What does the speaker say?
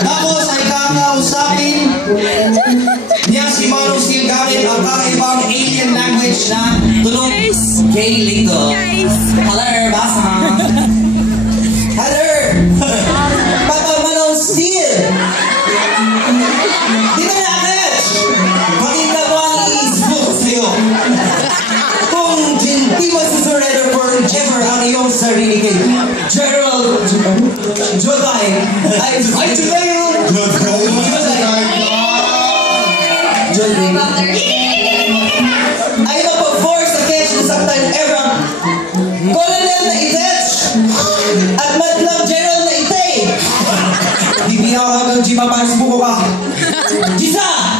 Tapos ay kakausapin niya si Manong Steel gamit ang kakaibang alien language na tunog kay Lito. Hello, basa. Hello! Papa Manong Steel! Di na na-catch! Pakita ko ang i-smoke sa'yo. Kung di mo susurrender forever ang iyong sarili kay Gerald Joday ay today ay mapag-force attention sa time era Colonel na Itech at madlang General na Itay. Di biya ka hanggang Jima para sa buko ka. Jisa!